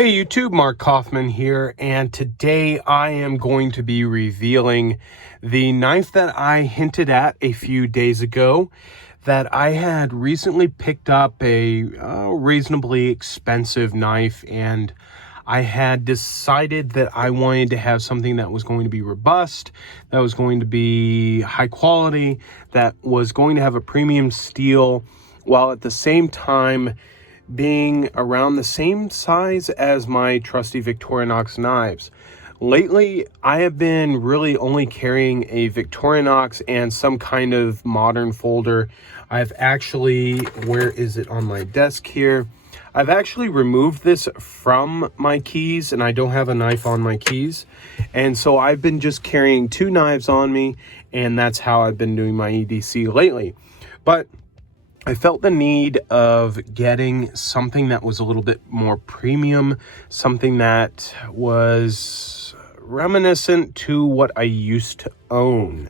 Hey YouTube, Mark Kaufman here, and today I am going to be revealing the knife that I hinted at a few days ago that I had recently picked up a reasonably expensive knife, and I had decided that I wanted to have something that was going to be robust, that was going to be high quality, that was going to have a premium steel, while at the same time being around the same size as my trusty Victorinox knives. Lately, I have been really only carrying a Victorinox and some kind of modern folder. I've actually, where is it on my desk here? I've actually removed this from my keys, and I don't have a knife on my keys. And so I've been just carrying two knives on me, and that's how I've been doing my EDC lately. But I felt the need of getting something that was a little bit more premium, something that was reminiscent to what I used to own.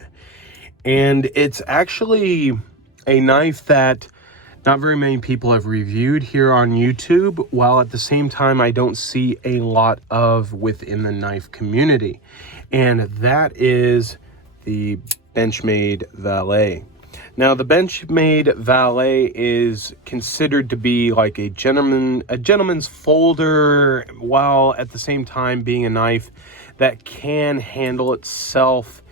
And it's actually a knife that not very many people have reviewed here on YouTube, while at the same time I don't see a lot of within the knife community. And that is the Benchmade Valet. Now, the Benchmade Valet is considered to be like a gentleman's folder, while at the same time being a knife that can handle itself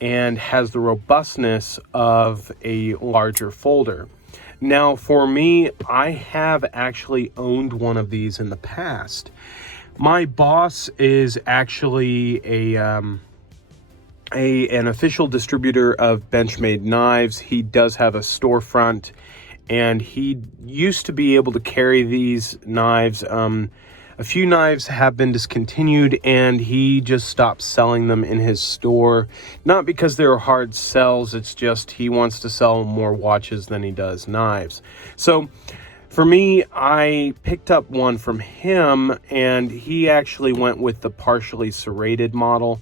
and has the robustness of a larger folder. Now, for me, I have actually owned one of these in the past. My boss is actually an official distributor of Benchmade knives. He does have a storefront, and he used to be able to carry these knives. A few knives have been discontinued, and he just stopped selling them in his store. Not because they're hard sells, it's just he wants to sell more watches than he does knives. So for me, I picked up one from him, and he actually went with the partially serrated model.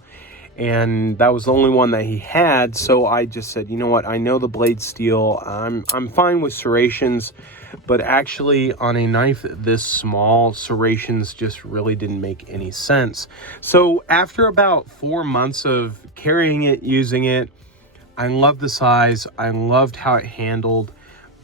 And that was the only one that he had, so I just said, you know what, I know the blade steel, I'm fine with serrations, but actually on a knife this small, serrations just really didn't make any sense. So after about 4 months of carrying it, using it, I loved the size, I loved how it handled,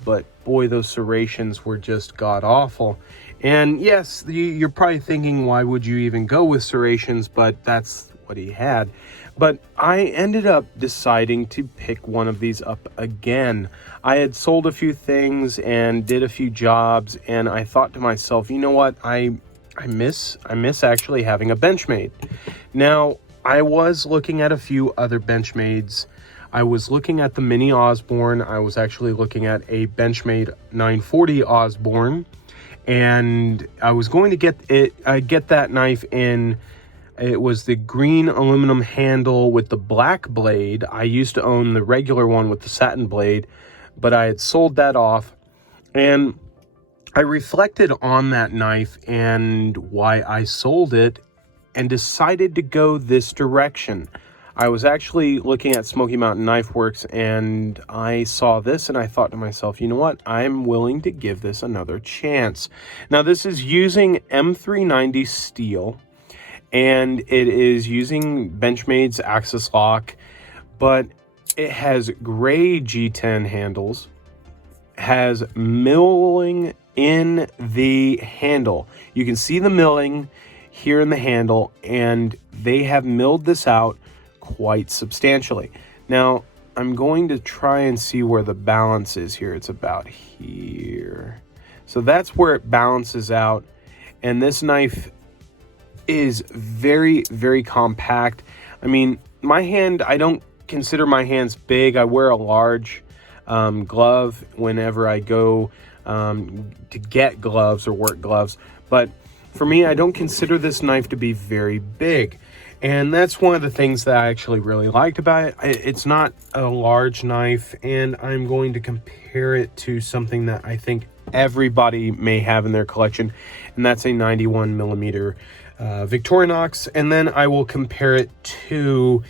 but boy, those serrations were just god-awful. And yes, you're probably thinking, why would you even go with serrations? But that's what he had. But I ended up deciding to pick one of these up again. I had sold a few things and did a few jobs, and I thought to myself, you know what, I miss actually having a Benchmade. Now, I was looking at a few other Benchmades. I was looking at the Mini Osborne. I was actually looking at a Benchmade 940 Osborne, and I was going to get that knife in. It was the green aluminum handle with the black blade. I used to own the regular one with the satin blade, but I had sold that off. And I reflected on that knife and why I sold it, and decided to go this direction. I was actually looking at Smoky Mountain Knife Works, and I saw this, and I thought to myself, you know what, I'm willing to give this another chance. Now, this is using M390 steel, and it is using Benchmade's Axis lock, but it has gray G10 handles, has milling in the handle. You can see the milling here in the handle, and they have milled this out quite substantially. Now, I'm going to try and see where the balance is here. It's about here. So that's where it balances out, and this knife is very, very compact. I mean, my hand, I don't consider my hands big. I wear a large glove whenever I go to get gloves or work gloves. But for me, I don't consider this knife to be very big. And that's one of the things that I actually really liked about it. It's not a large knife, and I'm going to compare it to something that I think everybody may have in their collection, and that's a 91 millimeter Victorinox, and then I will compare it to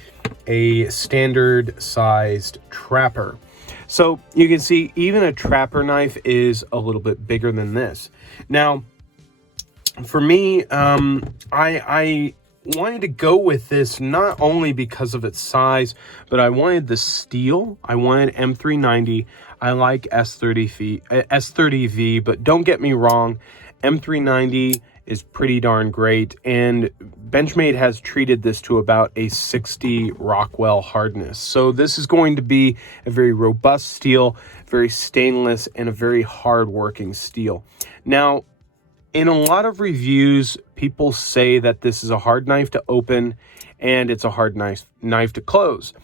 a standard sized trapper. So you can see even a trapper knife is a little bit bigger than this. Now, For me, I wanted to go with this not only because of its size, but I wanted the steel. I wanted M390. I like S30V, but don't get me wrong, M390 is pretty darn great, and Benchmade has treated this to about a 60 Rockwell hardness. So this is going to be a very robust steel, very stainless, and a very hard working steel. Now, in a lot of reviews, people say that this is a hard knife to open and it's a hard knife to close.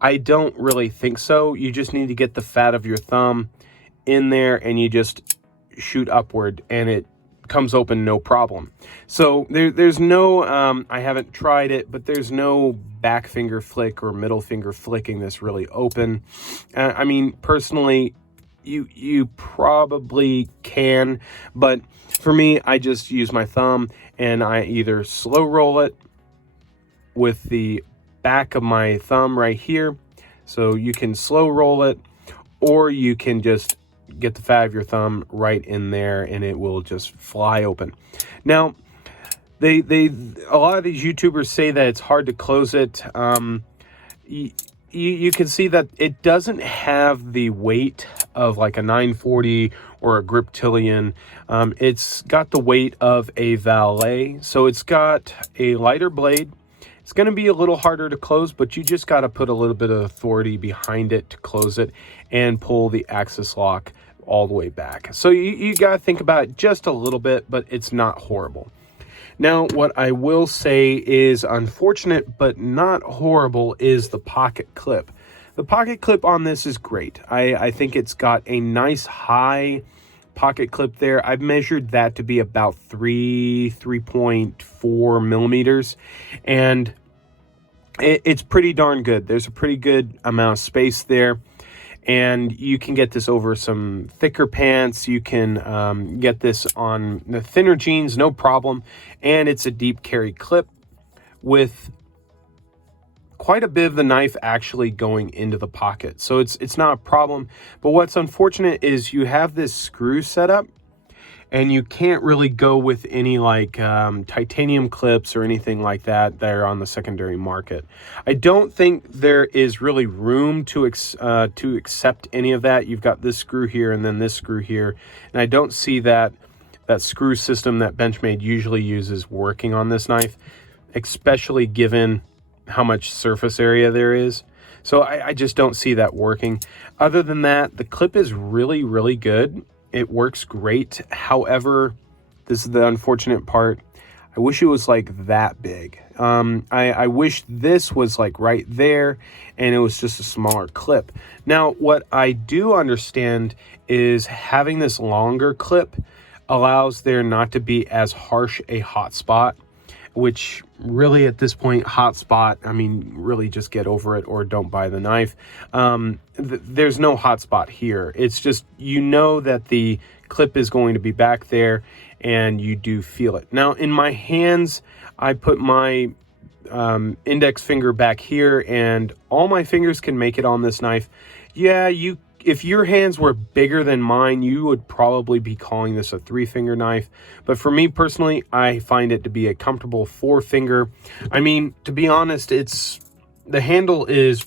I don't really think so. You just need to get the fat of your thumb in there and you just shoot upward and it comes open no problem. So there's no, I haven't tried it, but there's no back finger flick or middle finger flicking this really open. I mean, personally, you probably can, but for me, I just use my thumb and I either slow roll it with the back of my thumb right here. So you can slow roll it, or you can just get the fat of your thumb right in there and it will just fly open. Now, a lot of these YouTubers say that it's hard to close it. You can see that it doesn't have the weight of like a 940 or a Griptilian. It's got the weight of a Valet, so it's got a lighter blade. It's going to be a little harder to close, but you just got to put a little bit of authority behind it to close it and pull the axis lock all the way back. So you got to think about it just a little bit, but it's not horrible. Now, what I will say is unfortunate but not horrible is the pocket clip. The pocket clip on this is great. I think it's got a nice high pocket clip there. I've measured that to be about 3.4 millimeters, and it's pretty darn good. There's a pretty good amount of space there, and you can get this over some thicker pants. You can get this on the thinner jeans, no problem. And it's a deep carry clip with quite a bit of the knife actually going into the pocket. So it's not a problem. But what's unfortunate is you have this screw set up and you can't really go with any like titanium clips or anything like that that are on the secondary market. I don't think there is really room to accept any of that. You've got this screw here and then this screw here, and I don't see that screw system that Benchmade usually uses working on this knife, especially given how much surface area there is. So I just don't see that working. Other than that, the clip is really, really good. It works great. However, this is the unfortunate part. I wish it was like that big. I wish this was like right there and it was just a smaller clip. Now, what I do understand is having this longer clip allows there not to be as harsh a hot spot, which really at this point, hot spot, I mean, really just get over it or don't buy the knife. There's no hot spot here. It's just, you know that the clip is going to be back there and you do feel it. Now in my hands, I put my index finger back here and all my fingers can make it on this knife. Yeah, if your hands were bigger than mine, you would probably be calling this a 3-finger knife. But for me personally, I find it to be a comfortable 4-finger. I mean, to be honest, the handle is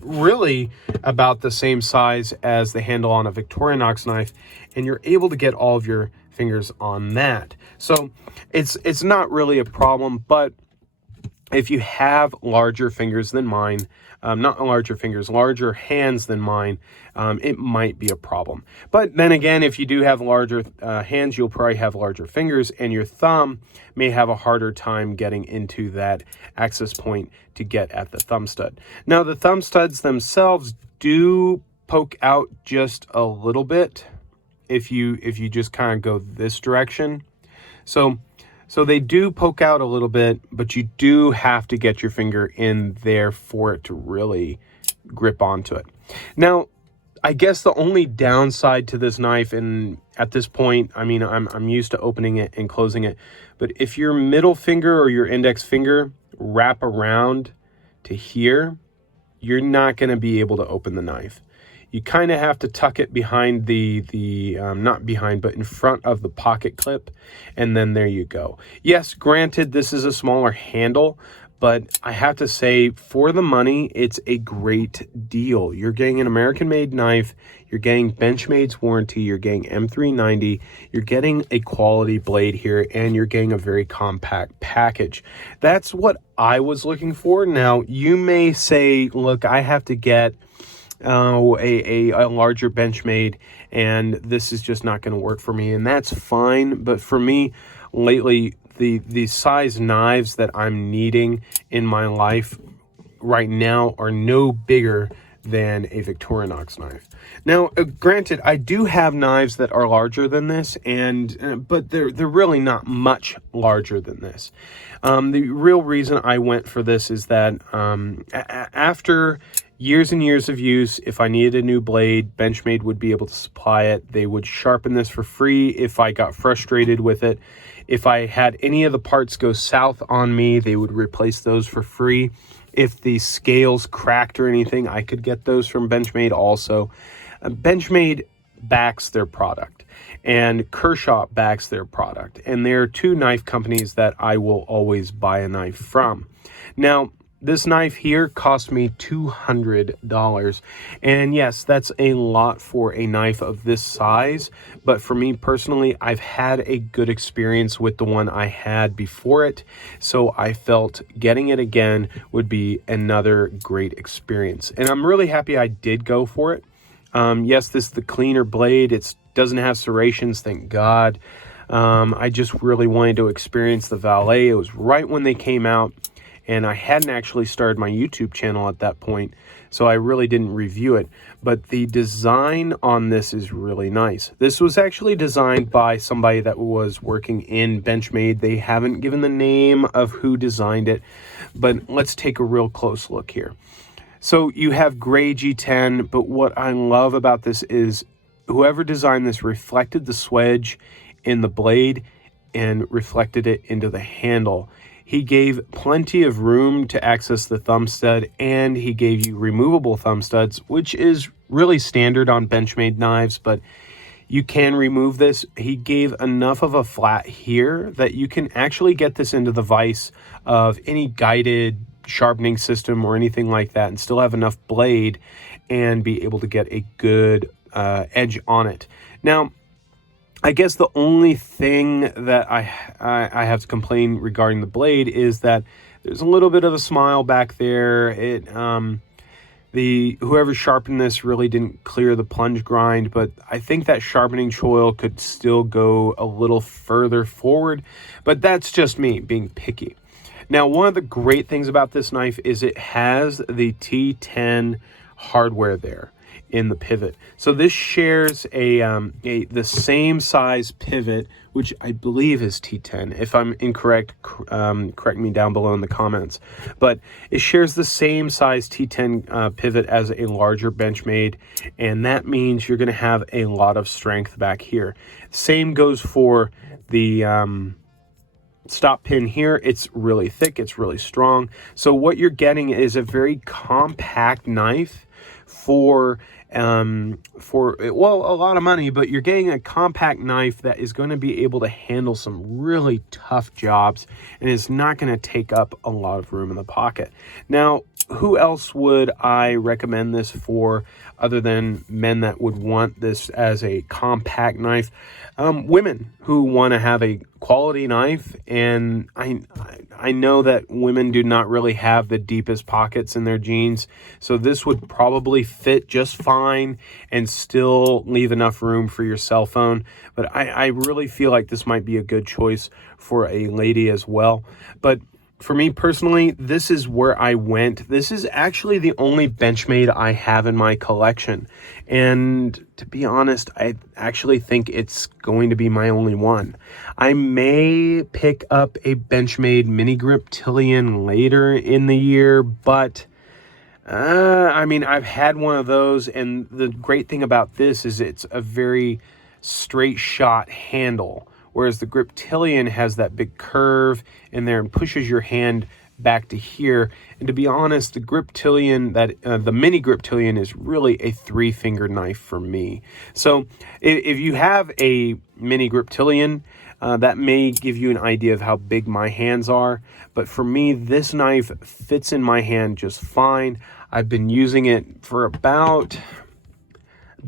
really about the same size as the handle on a Victorinox knife, and you're able to get all of your fingers on that. So it's not really a problem, but if you have larger fingers than mine, not larger fingers, larger hands than mine, it might be a problem. But then again, if you do have larger hands, you'll probably have larger fingers, and your thumb may have a harder time getting into that access point to get at the thumb stud. Now, the thumb studs themselves do poke out just a little bit if you just kind of go this direction. So they do poke out a little bit, but you do have to get your finger in there for it to really grip onto it. Now, I guess the only downside to this knife, and at this point, I mean, I'm used to opening it and closing it, but if your middle finger or your index finger wrap around to here, you're not going to be able to open the knife. You kind of have to tuck it behind not behind, but in front of the pocket clip. And then there you go. Yes, granted, this is a smaller handle, but I have to say, for the money, it's a great deal. You're getting an American-made knife, you're getting Benchmade's warranty, you're getting M390, you're getting a quality blade here, and you're getting a very compact package. That's what I was looking for. Now, you may say, look, I have to get a larger Benchmade, and this is just not going to work for me, and that's fine. But for me, lately, the size knives that I'm needing in my life right now are no bigger than a Victorinox knife. Now, granted, I do have knives that are larger than this, but they're really not much larger than this. The real reason I went for this is that after years and years of use, if I needed a new blade, Benchmade would be able to supply it. They would sharpen this for free if I got frustrated with it. If I had any of the parts go south on me, they would replace those for free. If the scales cracked or anything, I could get those from Benchmade also. Benchmade backs their product, and Kershaw backs their product. And there are two knife companies that I will always buy a knife from. Now, this knife here cost me $200. And yes, that's a lot for a knife of this size. But for me personally, I've had a good experience with the one I had before it. So I felt getting it again would be another great experience. And I'm really happy I did go for it. Yes, this is the cleaner blade. It doesn't have serrations, thank God. I just really wanted to experience the Valet. It was right when they came out, and I hadn't actually started my YouTube channel at that point, so I really didn't review it. But the design on this is really nice. This was actually designed by somebody that was working in Benchmade. They haven't given the name of who designed it, but let's take a real close look here. So you have gray G10, but what I love about this is whoever designed this reflected the swedge in the blade and reflected it into the handle. He gave plenty of room to access the thumb stud, and he gave you removable thumb studs, which is really standard on Benchmade knives, but you can remove this. He gave enough of a flat here that you can actually get this into the vise of any guided sharpening system or anything like that and still have enough blade and be able to get a good edge on it. Now, I guess the only thing that I have to complain regarding the blade is that there's a little bit of a smile back there. Whoever sharpened this really didn't clear the plunge grind, but I think that sharpening choil could still go a little further forward, but that's just me being picky. Now, one of the great things about this knife is it has the T10 hardware there in the pivot. So this shares the same size pivot, which I believe is T10. If I'm incorrect, correct me down below in the comments. But it shares the same size T10 pivot as a larger Benchmade, and that means you're going to have a lot of strength back here. Same goes for the stop pin here. It's really thick, it's really strong. So what you're getting is a very compact knife for a lot of money, but you're getting a compact knife that is going to be able to handle some really tough jobs and is not going to take up a lot of room in the pocket. Now, who else would I recommend this for other than men that would want this as a compact knife? Women who want to have a quality knife, and I know that women do not really have the deepest pockets in their jeans, so this would probably fit just fine and still leave enough room for your cell phone. But I really feel like this might be a good choice for a lady as well. But for me personally, this is where I went. This is actually the only Benchmade I have in my collection. And to be honest, I actually think it's going to be my only one. I may pick up a Benchmade mini grip Tillian later in the year, but I mean, I've had one of those, and the great thing about this is it's a very straight shot handle, whereas the grip Tillian has that big curve in there and pushes your hand back to here. And to be honest, the Griptilian, the mini Griptilian, is really a 3-finger knife for me. So if you have a mini Griptilian, that may give you an idea of how big my hands are. But for me, this knife fits in my hand just fine. I've been using it for about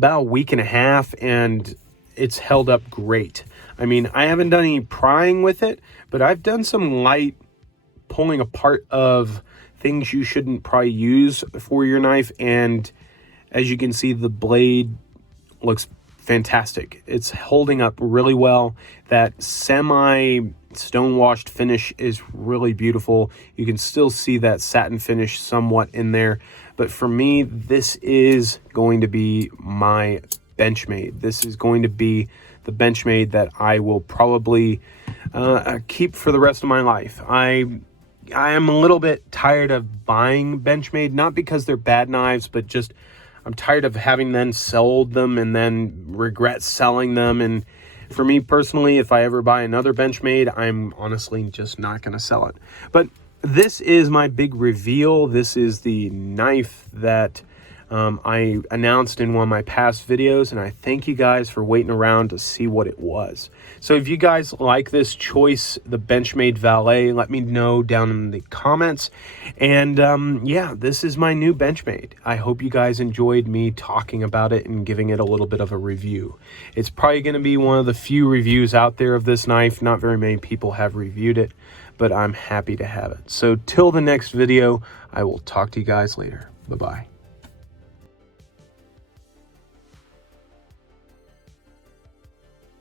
a week and a half, and it's held up great. I mean, I haven't done any prying with it, but I've done some light pulling apart of things you shouldn't probably use for your knife, and as you can see, the blade looks fantastic. It's holding up really well. That semi stone washed finish is really beautiful. You can still see that satin finish somewhat in there, but for me, this is going to be my Benchmade. This is going to be the Benchmade that I will probably keep for the rest of my life. I am a little bit tired of buying Benchmade, not because they're bad knives, but just I'm tired of having then sold them and then regret selling them. And for me personally, if I ever buy another Benchmade, I'm honestly just not going to sell it. But this is my big reveal. This is the knife that I announced in one of my past videos, and I thank you guys for waiting around to see what it was. So if you guys like this choice, the Benchmade Valet, let me know down in the comments. And yeah, this is my new Benchmade. I hope you guys enjoyed me talking about it and giving it a little bit of a review. It's probably going to be one of the few reviews out there of this knife. Not very many people have reviewed it, but I'm happy to have it. So till the next video, I will talk to you guys later. Bye-bye.